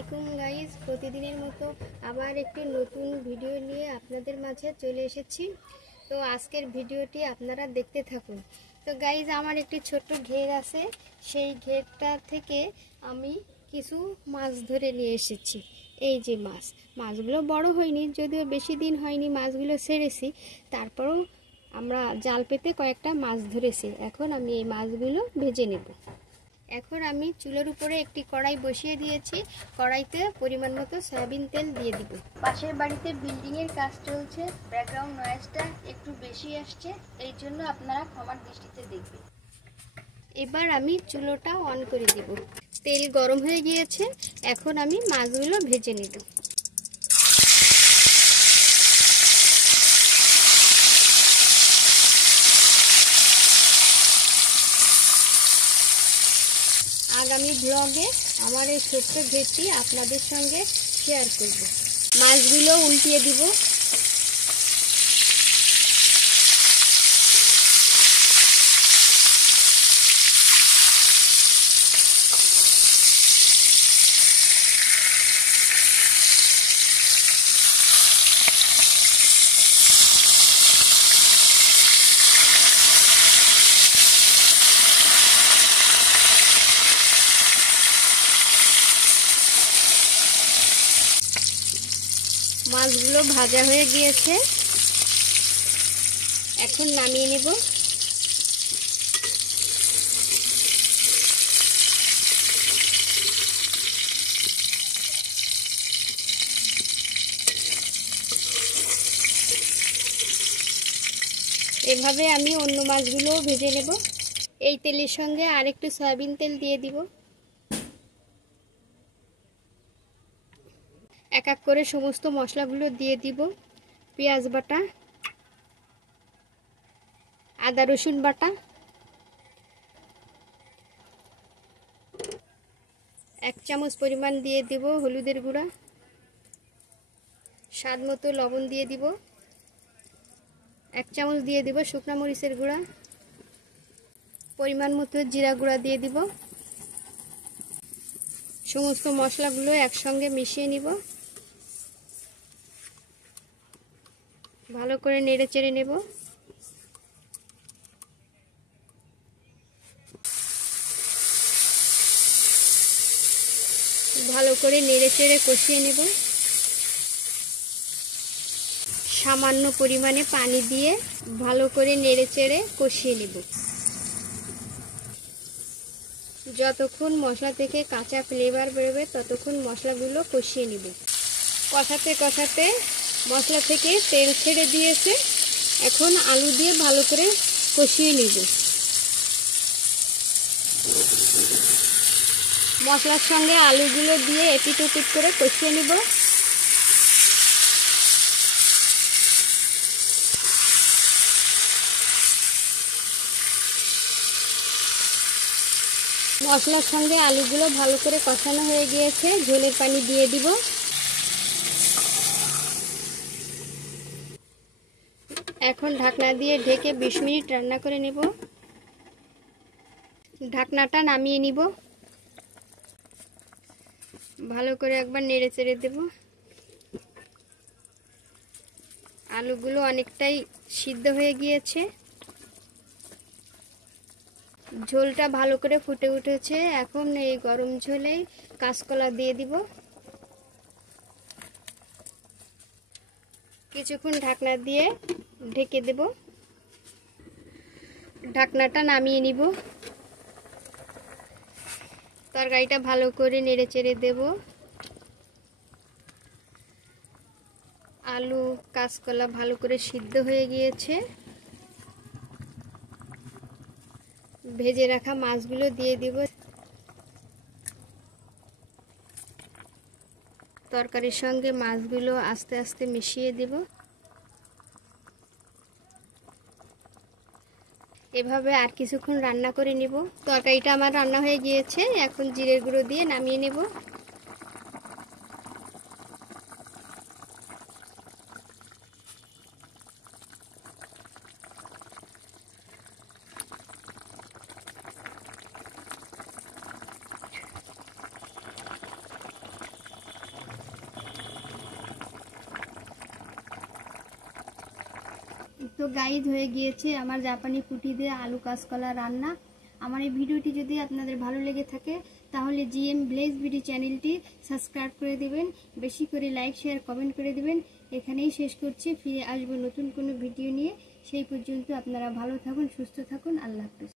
আলাইকুম গাইজ, প্রতিদিনের মতো আবার একটি নতুন ভিডিও নিয়ে আপনাদের মাঝে চলে এসেছি। তো আজকের ভিডিওটি আপনারা দেখতে থাকুন। তো গাইজ, আমার একটি ছোট্ট ঘের আছে, সেই ঘেরটা থেকে আমি কিছু মাছ ধরে নিয়ে এসেছি। এই যে মাছগুলো বড় হয়নি, যদিও বেশি দিন হয়নি মাছগুলো ছেড়েছি, তারপরেও আমরা জাল পেতে কয়েকটা মাছ ধরেছি। এখন আমি এই মাছগুলো ভেজে নেব। এখন আমি চুলার উপরে একটি কড়াই বসিয়ে দিয়েছি। কড়াইতে পরিমাণ মতো সয়াবিন তেল দিয়ে দিব। পাশের বাড়িতে বিল্ডিংয়ের কাজ চলছে, ব্যাকগ্রাউন্ড নয়েজটা একটু বেশি আসছে, এই জন্য আপনারা ক্ষমার দৃষ্টিতে দেখবেন। এবার আমি চুলোটা অন করে দিব। তেল গরম হয়ে গিয়েছে, এখন আমি মাছগুলো ভেজে নেব। আগামী ব্লগে আমার এই ছোট্ট ঘেরটি আপনাদের সঙ্গে শেয়ার করব। মাছগুলো উল্টিয়ে দিব। মাছগুলো ভাজা হয়ে গিয়েছে, এখন নামিয়ে নেব। এভাবে আমি অন্য মাছগুলো ভেজে নেব। এই তেলের সঙ্গে আরেকটু সয়াবিন তেল দিয়ে দিব। এক এক করে সমস্ত মশলাগুলো দিয়ে দিব। পেঁয়াজ বাটা, আদা রসুন বাটা, 1 চামচ পরিমাণ দিয়ে দিব হলুদের গুঁড়া, স্বাদ মতো লবণ দিয়ে দিব, 1 চামচ দিয়ে দিব শুকনো মরিচের গুঁড়া, পরিমাণ মতো জিরা গুঁড়া দিয়ে দিব। সমস্ত মশলাগুলো একসঙ্গে মিশিয়ে নিব। ভালো করে নেড়ে চেড়ে নেব। ভালো করে নেড়ে চেড়ে কষিয়ে নেব। সামান্য পরিমাণে পানি দিয়ে ভালো করে নেড়ে চেড়ে কষিয়ে নেব। যতক্ষণ মশলা থেকে কাঁচা ফ্লেভার বেরোবে ততক্ষণ মশলাগুলো কষিয়ে নেব। কষাতে কষাতে মশলা থেকে তেল ছেড়ে দিয়েছে, এখন আলু দিয়ে ভালো করে কষিয়ে নেব। মশলার সঙ্গে আলুগুলো দিয়ে এপিট ওপিট করে কষিয়ে নেব। মশলার সঙ্গে আলুগুলো ভালো করে কষানো হয়ে গিয়েছে, ঝোলের পানি দিয়ে দিব। এখন ঢাকনা দিয়ে ঢেকে 20 মিনিট রান্না করে নেব। ঢাকনাটা নামিয়ে নিব। ভালো করে একবার নেড়ে চেড়ে দেব। আলুগুলো অনেকটাই সিদ্ধ হয়ে গিয়েছে, ঝোলটা ভালো করে ফুটে উঠেছে। এখন এই গরম ঝোলে কাঁচকলা দিয়ে দিব। কিছুক্ষণ ঢাকনা দিয়ে ঢেকে দেব। ঢাকনাটা নামিয়ে নিব। তরকারিটা ভালো করে নেড়ে চেড়ে দেব। আলু কাঁচকলা ভালো করে সিদ্ধ হয়ে গিয়েছে। ভেজে রাখা মাছগুলো দিয়ে দিব। তরকারির সঙ্গে মাছগুলো আস্তে আস্তে মিশিয়ে দেব। এভাবে আর কিছুক্ষণ রান্না করে নিব। তরকারিটা আমার রান্না হয়ে গিয়েছে, এখন জিরের গুঁড়ো দিয়ে নামিয়ে নেব। তো গাইজ হয়ে গিয়েছে আমার জাপানি পুঁটি দিয়ে আলু কাঁচকলা রান্না। আমার এই ভিডিওটি যদি আপনাদের ভালো লেগে থাকে তাহলে জিএম ব্লেজ বিডি চ্যানেলটি সাবস্ক্রাইব করে দেবেন, বেশি করে লাইক শেয়ার কমেন্ট করে দেবেন। এখানেই শেষ করছি, ফিরে আসবো নতুন কোনো ভিডিও নিয়ে। সেই পর্যন্ত আপনারা ভালো থাকুন, সুস্থ থাকুন, আল্লাহ হাফেজ।